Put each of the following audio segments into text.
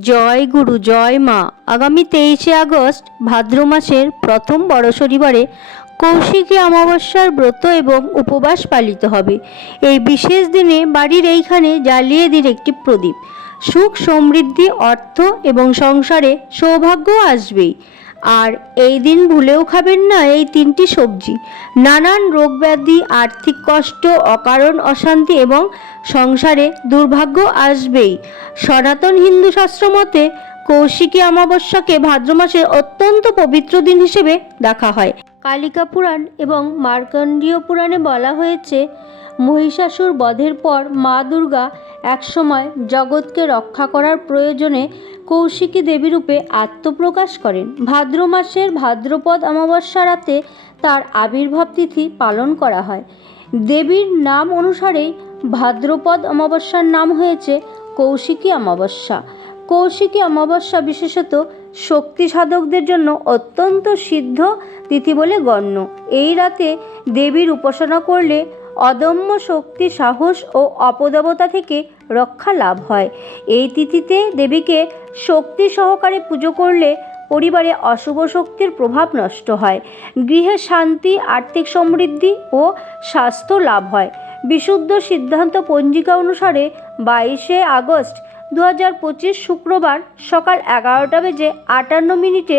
জয় গুরু, জয় মা। আগামী তেইশে আগস্ট, ভাদ্র মাসের প্রথম বড় শনিবারে কৌশিকী অমাবস্যার ব্রত এবং উপবাস পালিত হবে। এই বিশেষ দিনে বাড়ির এইখানে জ্বালিয়ে দিন একটি প্রদীপ। সুখ সমৃদ্ধি, অর্থ এবং সংসারে সৌভাগ্য আসবেই। আর এই দিন ভুলেও খাবেন না এই তিনটি সবজি। নানান রোগ ব্যাধি আর্থিক কষ্ট, অকারণ, অশান্তি এবং সংসারে দুর্ভাগ্য আসবেই। সনাতন হিন্দু শাস্ত্র মতে কৌশিকী অমাবস্যাকে ভাদ্র মাসের অত্যন্ত পবিত্র দিন হিসেবে দেখা হয়। কালিকা পুরাণ এবং মার্কণ্ডীয় পুরাণে বলা হয়েছে, মহিষাসুর বধের পর মা দুর্গা একসময় জগৎকে রক্ষা করার প্রয়োজনে কৌশিকী দেবীরূপে আত্মপ্রকাশ করেন। ভাদ্র মাসের ভাদ্রপদ অমাবস্যা রাতে তার আবির্ভাব তিথি পালন করা হয়। দেবীর নাম অনুসারেই ভাদ্রপদ অমাবস্যার নাম হয়েছে কৌশিকী অমাবস্যা। কৌশিকী অমাবস্যা বিশেষত শক্তি সাধকদের জন্য অত্যন্ত সিদ্ধ তিথি বলে গণ্য। এই রাতে দেবীর উপাসনা করলে অদম্য শক্তি, সাহস ও অপদেবতা থেকে রক্ষা লাভ হয়। এই তিথিতে দেবীকে শক্তি সহকারে পুজো করলে পরিবারে অশুভ শক্তির প্রভাব নষ্ট হয়। গৃহে শান্তি, আর্থিক সমৃদ্ধি ও স্বাস্থ্য লাভ হয়। বিশুদ্ধ সিদ্ধান্ত পঞ্জিকা অনুসারে বাইশে আগস্ট দু হাজার পঁচিশ শুক্রবার সকাল এগারোটা বেজে আটান্ন মিনিটে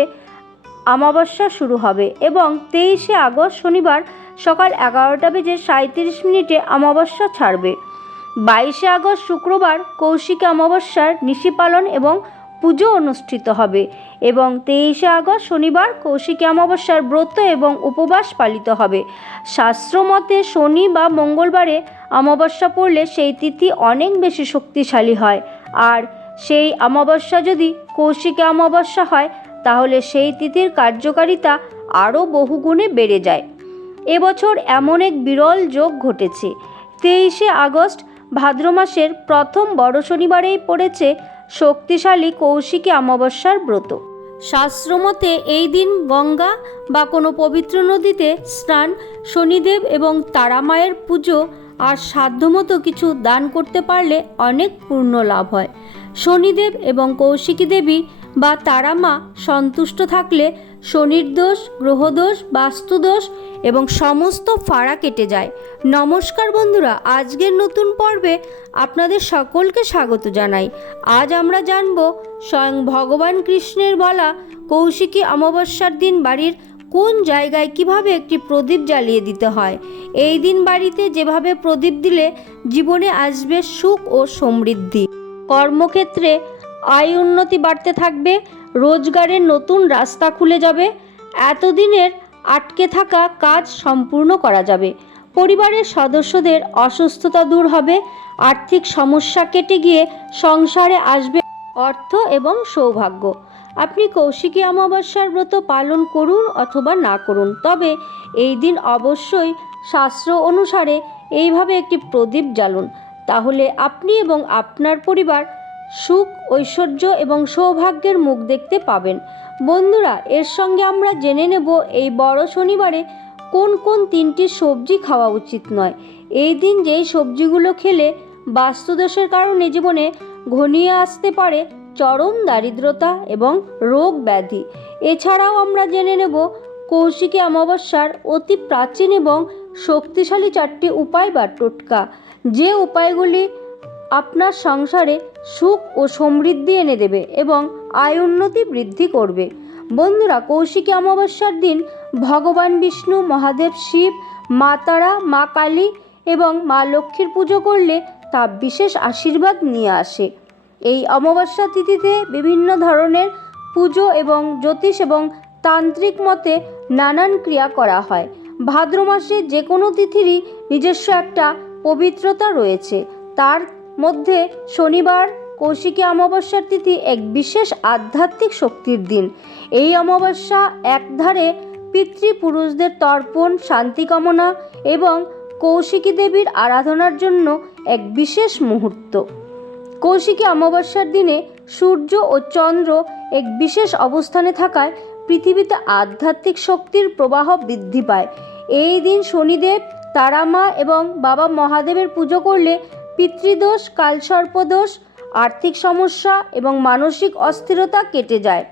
অমাবস্যা শুরু হবে এবং তেইশে আগস্ট শনিবার সকাল এগারোটা বেজে সাঁত্রিশ মিনিটে অমাবস্যা ছাড়বে। বাইশে আগস্ট শুক্রবার কৌশিকী অমাবস্যার নিশি পালন এবং পুজো অনুষ্ঠিত হবে এবং তেইশে আগস্ট শনিবার কৌশিকী অমাবস্যার ব্রত এবং উপবাস পালিত হবে। শাস্ত্রমতে শনি বা মঙ্গলবারে অমাবস্যা পড়লে সেই তিথি অনেক বেশি শক্তিশালী হয়। আর সেই অমাবস্যা যদি কৌশিকী অমাবস্যা হয়, তাহলে সেই তিথির কার্যকারিতা আরও বহুগুণে বেড়ে যায়। এবছর এমন এক বিরল যোগ ঘটেছে। তেইশে আগস্ট ভাদ্র মাসের প্রথম বড় শনিবারেই পড়েছে শক্তিশালী কৌশিকী অমাবস্যার ব্রত। শাস্ত্রমতে এই দিন গঙ্গা বা কোনো পবিত্র নদীতে স্নান, শনিদেব এবং তারামায়ের পুজো আর সাধ্যমতো কিছু দান করতে পারলে অনেক পূর্ণ লাভ হয়। শনিদেব এবং কৌশিকী দেবী বা তারা মা সন্তুষ্ট থাকলে শনির দোষ, গ্রহদোষ, বাস্তুদোষ এবং সমস্ত ফাড়া কেটে যায়। নমস্কার বন্ধুরা, আজকের নতুন পর্বে আপনাদের সকলকে স্বাগত জানাই। আজ আমরা জানব স্বয়ং ভগবান কৃষ্ণের বলা কৌশিকী অমাবস্যার দিন বাড়ির কোন জায়গায় কীভাবে একটি প্রদীপ জ্বালিয়ে দিতে হয়। এই দিন বাড়িতে যেভাবে প্রদীপ দিলে জীবনে আসবে সুখ ও সমৃদ্ধি। কর্মক্ষেত্রে আয় উন্নতি বাড়তে থাকবে, রোজগারের নতুন রাস্তা খুলে যাবে, এতদিনের আটকে থাকা কাজ সম্পূর্ণ করা যাবে। পরিবারের সদস্যদের অসুস্থতা দূর হবে, আর্থিক সমস্যা কেটে গিয়ে সংসারে আসবে অর্থ এবং সৌভাগ্য। আপনি কৌশিকী অমাবস্যার ব্রত পালন করুন অথবা না করুন, তবে এই দিন অবশ্যই শাস্ত্র অনুসারে এইভাবে একটি প্রদীপ জ্বালুন। তাহলে আপনি এবং আপনার পরিবার সুখ, ঐশ্বর্য এবং সৌভাগ্যের মুখ দেখতে পাবেন। বন্ধুরা, এর সঙ্গে আমরা জেনে নেব এই বড় শনিবারে কোন কোন তিনটি সবজি খাওয়া উচিত নয়। এই দিন যেই সবজিগুলো খেলে বাস্তুদোষের কারণে জীবনে ঘনিয়ে আসতে পারে চরম দারিদ্রতা এবং রোগ ব্যাধি। এছাড়াও আমরা জেনে নেব কৌশিকী অমাবস্যার অতি প্রাচীন এবং শক্তিশালী চারটি উপায় বা টোটকা। যে উপায়গুলি আপনার সংসারে সুখ ও সমৃদ্ধি এনে দেবে এবং আয় উন্নতি বৃদ্ধি করবে। বন্ধুরা, কৌশিকী অমাবস্যার দিন ভগবান বিষ্ণু, মহাদেব শিব, মা তারা, মা কালী এবং মা লক্ষ্মীর পুজো করলে তা বিশেষ আশীর্বাদ নিয়ে আসে। এই অমাবস্যা তিথিতে বিভিন্ন ধরনের পুজো এবং জ্যোতিষ এবং তান্ত্রিক মতে নানান ক্রিয়া করা হয়। ভাদ্র মাসে যে কোনো তিথিরই নিজস্ব একটা পবিত্রতা রয়েছে। তার মধ্যে শনিবার কৌশিকী অমাবস্যার তিথি এক বিশেষ আধ্যাত্মিক শক্তির দিন। এই অমাবস্যা একধারে পিতৃপুরুষদের তর্পণ, শান্তি কামনা এবং কৌশিকী দেবীর আরাধনার জন্য এক বিশেষ মুহূর্ত। কৌশিকী অমাবস্যার দিনে সূর্য ও চন্দ্র এক বিশেষ অবস্থানে থাকায় পৃথিবীতে আধ্যাত্মিক শক্তির প্রবাহ বৃদ্ধি পায়। এই দিন শনিদেব, তারামা এবং বাবা মহাদেবের পুজো করলে পিতৃদোষ, কালসর্পদোষ, আর্থিক সমস্যা এবং মানসিক অস্থিরতা কেটে যায়।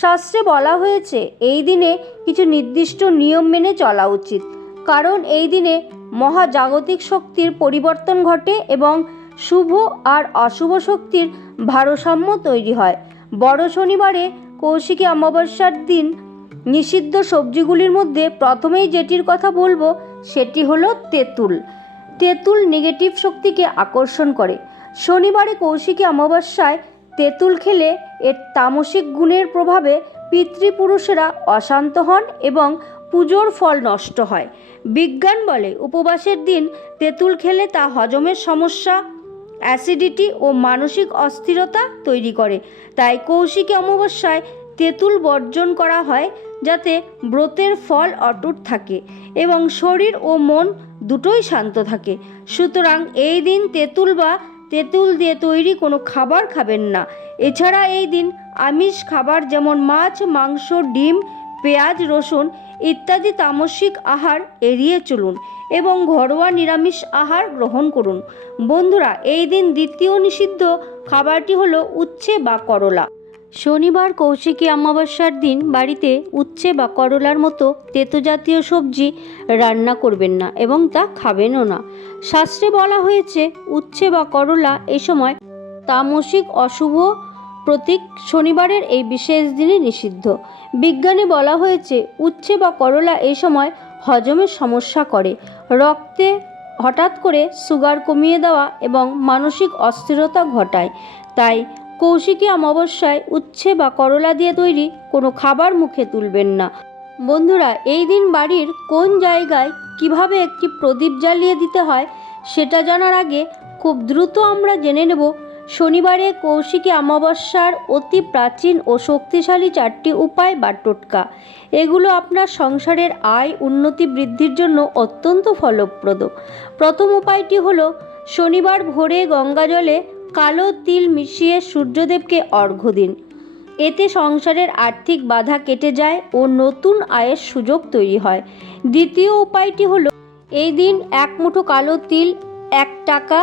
শাস্ত্রে বলা হয়েছে, এই দিনে কিছু নির্দিষ্ট নিয়ম মেনে চলা উচিত। কারণ এই দিনে মহাজাগতিক শক্তির পরিবর্তন ঘটে এবং শুভ আর অশুভ শক্তির ভারসাম্য তৈরি হয়। বড় শনিবারে কৌশিকী অমাবস্যার দিন নিষিদ্ধ সবজিগুলির মধ্যে প্রথমেই যেটির কথা বলব, সেটি হলো তেঁতুল। তেঁতুল নেগেটিভ শক্তিকে আকর্ষণ করে। শনিবারে কৌশিকী অমাবস্যায় তেঁতুল খেলে এর তামসিক গুণের প্রভাবে পিতৃপুরুষেরা অশান্ত হন এবং পুজোর ফল নষ্ট হয়। বিজ্ঞান বলে, উপবাসের দিন তেঁতুল খেলে তা হজমের সমস্যা অ্যাসিডিটি ও মানসিক অস্থিরতা তৈরি করে। তাই কৌশিকী অমাবস্যায় তেঁতুল বর্জন করা হয় যাতে ব্রতের ফল অটুট থাকে এবং শরীর ও মন দুটোই শান্ত থাকে। সুতরাং এই দিন তেঁতুল বা তেঁতুল দিয়ে তৈরি কোনো খাবার খাবেন না। এছাড়া এই দিন আমিষ খাবার যেমন মাছ, মাংস, ডিম, পেঁয়াজ, রসুন ইত্যাদি তামসিক আহার এড়িয়ে চলুন এবং ঘরোয়া নিরামিষ আহার গ্রহণ করুন। বন্ধুরা, এই দিন দ্বিতীয় নিষিদ্ধ খাবারটি হলো উচ্ছে বা করলা। শনিবার কৌশিকী অমাবস্যার দিন বাড়িতে উচ্ছে বা করলার মতো তেতো জাতীয় সবজি রান্না করবেন না এবং তা খাবেনও না। শাস্ত্রে বলা হয়েছে, উচ্ছে বা করলা এই সময় তামসিক অশুভ প্রতীক শনিবারের এই বিশেষ দিনে নিষিদ্ধ। বিজ্ঞানে বলা হয়েছে, উচ্ছে বা করলা এই সময় হজমের সমস্যা করে। রক্তে হঠাৎ করে সুগার কমিয়ে দেওয়া এবং মানসিক অস্থিরতা ঘটায়। তাই কৌশিকী অমাবস্যায় উচ্ছে বা করলা দিয়ে তৈরি কোনো খাবার মুখে তুলবেন না। বন্ধুরা, এই দিন বাড়ির কোন জায়গায় কীভাবে একটি প্রদীপ জ্বালিয়ে দিতে হয় সেটা জানার আগে খুব দ্রুত আমরা জেনে নেব শনিবারে কৌশিকী অমাবস্যার অতি প্রাচীন ও শক্তিশালী চারটি উপায় বা টোটকা। এগুলো আপনার সংসারের আয় উন্নতি বৃদ্ধির জন্য অত্যন্ত ফলপ্রদ। প্রথম উপায়টি হলো, শনিবার ভোরে গঙ্গাজলে কালো তিল মিশিয়ে সূর্যদেবকে অর্ঘ্য দিন। এতে সংসারের আর্থিক বাধা কেটে যায় ও নতুন আয়ের সুযোগ তৈরি হয়। দ্বিতীয় উপায়টি হলো, এই দিন এক মুঠো কালো তিল, এক টাকা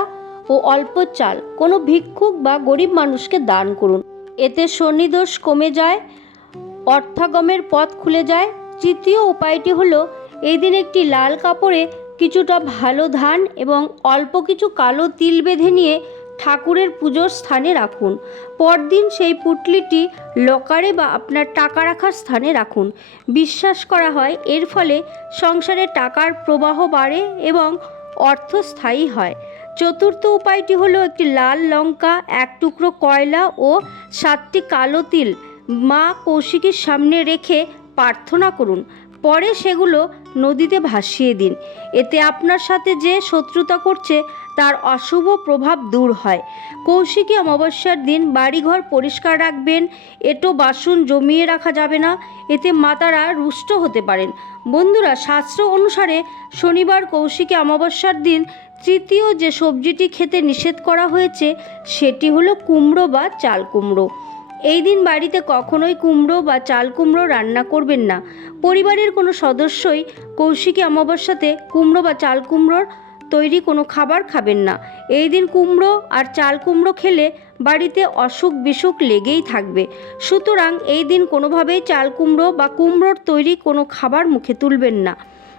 ও অল্প চাল কোনো ভিক্ষুক বা গরিব মানুষকে দান করুন। এতে শনিদোষ কমে যায়, অর্থাগমের পথ খুলে যায়। তৃতীয় উপায়টি হলো, এই দিন একটি লাল কাপড়ে কিছুটা ভালো ধান এবং অল্প কিছু কালো তিল বেঁধে নিয়ে ঠাকুরের পুজোর স্থানে রাখুন। পরদিন সেই পুটলিটি লকারে বা আপনার টাকা রাখার স্থানে রাখুন। বিশ্বাস করা হয়, এর ফলে সংসারে টাকার প্রবাহ বাড়ে এবং অর্থ স্থায়ী হয়। চতুর্থ উপায়টি হলো একটি লাল লঙ্কা, এক টুকরো কয়লা ও সাতটি কালো তিল। মা কৌশিকীর সামনে রেখে প্রার্থনা করুন। পরে সেগুলো নদীতে ভাসিয়ে দিন। এতে আপনার সাথে যে শত্রুতা করছে তার অশুভ প্রভাব দূর হয়। কৌশিকী অমাবস্যার দিন বাড়িঘর পরিষ্কার রাখবেন, এটো বাসন জমিয়ে রাখা যাবে না, এতে মাতারা রুষ্ট হতে পারেন। বন্ধুরা, শাস্ত্র অনুসারে শনিবার কৌশিকী অমাবস্যার দিন তৃতীয় যে সবজিটি খেতে নিষেধ করা হয়েছে, সেটি হলো কুমড়ো বা চাল কুমড়ো। এই দিন বাড়িতে কখনোই কুমড়ো বা চাল কুমড়ো রান্না করবেন না। পরিবারের কোনো সদস্যই কৌশিকী অমাবস্যাতে কুমড়ো বা চাল কুমড়োর তৈরি কোনো খাবার খাবেন না। এই দিন কুমড়ো আর চাল কুমড়ো খেলে বাড়িতে অসুখ বিসুখ লেগেই থাকবে। সুতরাং এই দিন কোনোভাবেই চাল কুমড়ো বা কুমড়োর তৈরি কোনো খাবার মুখে তুলবেন না।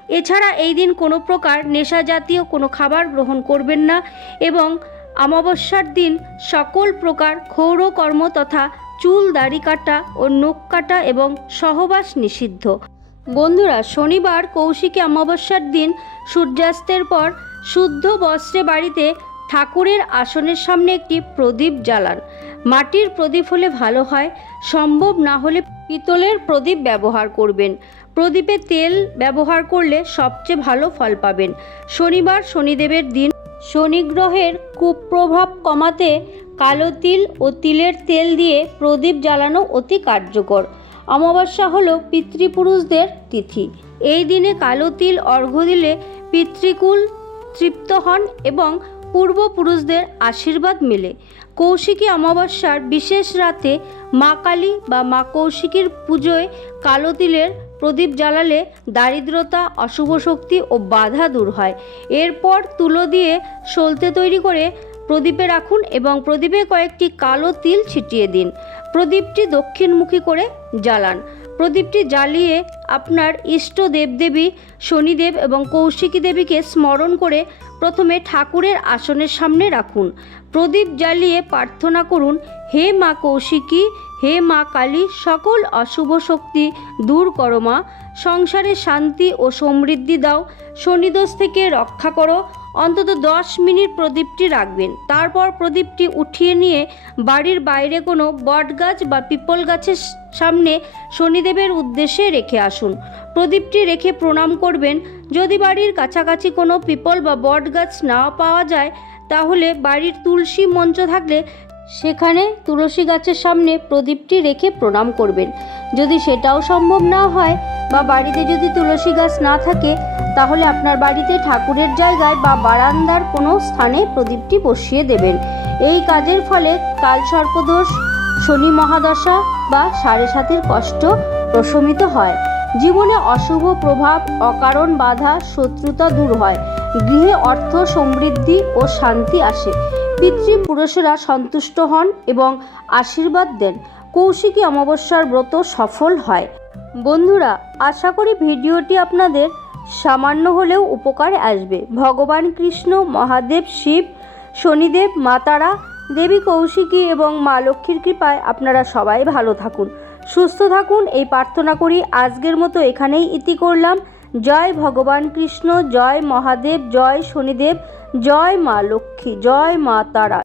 এছাড়া এই দিন কোনো প্রকার নেশা জাতীয় কোনো খাবার গ্রহণ করবেন না এবং অমাবস্যার দিন সকল প্রকার ক্ষৌরকর্ম তথা চুল, দাড়ি কাটা ও নখ কাটা এবং সহবাস নিষিদ্ধ। বন্ধুরা, শনিবার কৌশিকী অমাবস্যার দিন সূর্যাস্তের পর শুদ্ধ বস্ত্রে বাড়িতে ঠাকুরের আসনের সামনে একটি প্রদীপ জ্বালান। মাটির প্রদীপ হলে ভালো হয়, সম্ভব না হলে পিতলের প্রদীপ ব্যবহার করবেন। প্রদীপে তেল ব্যবহার করলে সবচেয়ে ভালো ফল পাবেন। শনিবার শনিদেবের দিন শনি গ্রহের কুপ্রভাব কমাতে কালো তিল ও তিলের তেল দিয়ে প্রদীপ জ্বালানো অতি কার্যকর। অমাবস্যা হলো পিতৃপুরুষদের তিথি। এই দিনে কালো তিল অর্ঘ্য দিলে পিতৃকুল তৃপ্ত হন এবং পূর্বপুরুষদের আশীর্বাদ মেলে। কৌশিকী অমাবস্যার বিশেষ রাতে মা কালী বা মা কৌশিকীর পুজোয় কালো তিলের প্রদীপ জ্বালালে দারিদ্রতা, অশুভ শক্তি ও বাধা দূর হয়। এরপর তুলো দিয়ে সলতে তৈরি করে প্রদীপে রাখুন এবং প্রদীপে কয়েকটি কালো তিল ছিটিয়ে দিন। প্রদীপটি দক্ষিণমুখী করে জ্বালান। প্রদীপটি জ্বালিয়ে আপনার ইষ্ট দেবদেবী শনিদেব এবং কৌশিকী দেবীকে স্মরণ করে প্রথমে ঠাকুরের আসনের সামনে রাখুন। প্রদীপ জ্বালিয়ে প্রার্থনা করুন, হে মা কৌশিকী, হে মা কালী, সকল অশুভ শক্তি দূর করো মা। সংসারে শান্তি ও সমৃদ্ধি দাও। শনিদোষ থেকে রক্ষা করো। অন্তত দশ মিনিট প্রদীপটি রাখবেন। তারপর প্রদীপটি উঠিয়ে নিয়ে বাড়ির বাইরে কোনো বটগাছ বা পিপল গাছের সামনে শনিদেবের উদ্দেশ্যে রেখে আসুন। প্রদীপটি রেখে প্রণাম করবেন। যদি বাড়ির কাছাকাছি কোনো পিপল বা বট গাছ না পাওয়া যায়, তাহলে বাড়ির তুলসী মঞ্চ থাকলে সেখানে তুলসী গাছের সামনে প্রদীপটি রেখে প্রণাম করবেন। যদি সেটাও সম্ভব না হয় বা বাড়িতে যদি তুলসী গাছ না থাকে তাহলে আপনার বাড়িতে ঠাকুরের জায়গায় বা বারান্দার কোনো স্থানে প্রদীপটি বসিয়ে দেবেন। এই কাজের ফলে কাল সর্পদোষ, শনি মহাদশা বা সাড়ে সাতের কষ্ট প্রশমিত হয়। জীবনে অশুভ প্রভাব, অকারণ বাধা, শত্রুতা দূর হয়। গৃহে অর্থ সমৃদ্ধি ও শান্তি আসে। পিতৃপুরুষেরা সন্তুষ্ট হন এবং আশীর্বাদ দেন। কৌশিকী অমাবস্যার ব্রত সফল হয়। বন্ধুরা, আশা করি ভিডিওটি আপনাদের সামান্য হলেও উপকার আসবে। ভগবান কৃষ্ণ, মহাদেব, শিব, শনিদেব, মাতারা, দেবী কৌশিকী এবং মা লক্ষ্মীর কৃপায় আপনারা সবাই ভালো থাকুন। সুস্থ থাকুন, এই প্রার্থনা করি। আজকের মতো এখানেই ইতি করলাম। জয় ভগবান কৃষ্ণ, জয় মহাদেব, জয় শনিদেব, জয় মা লক্ষ্মী, জয় মা তারা।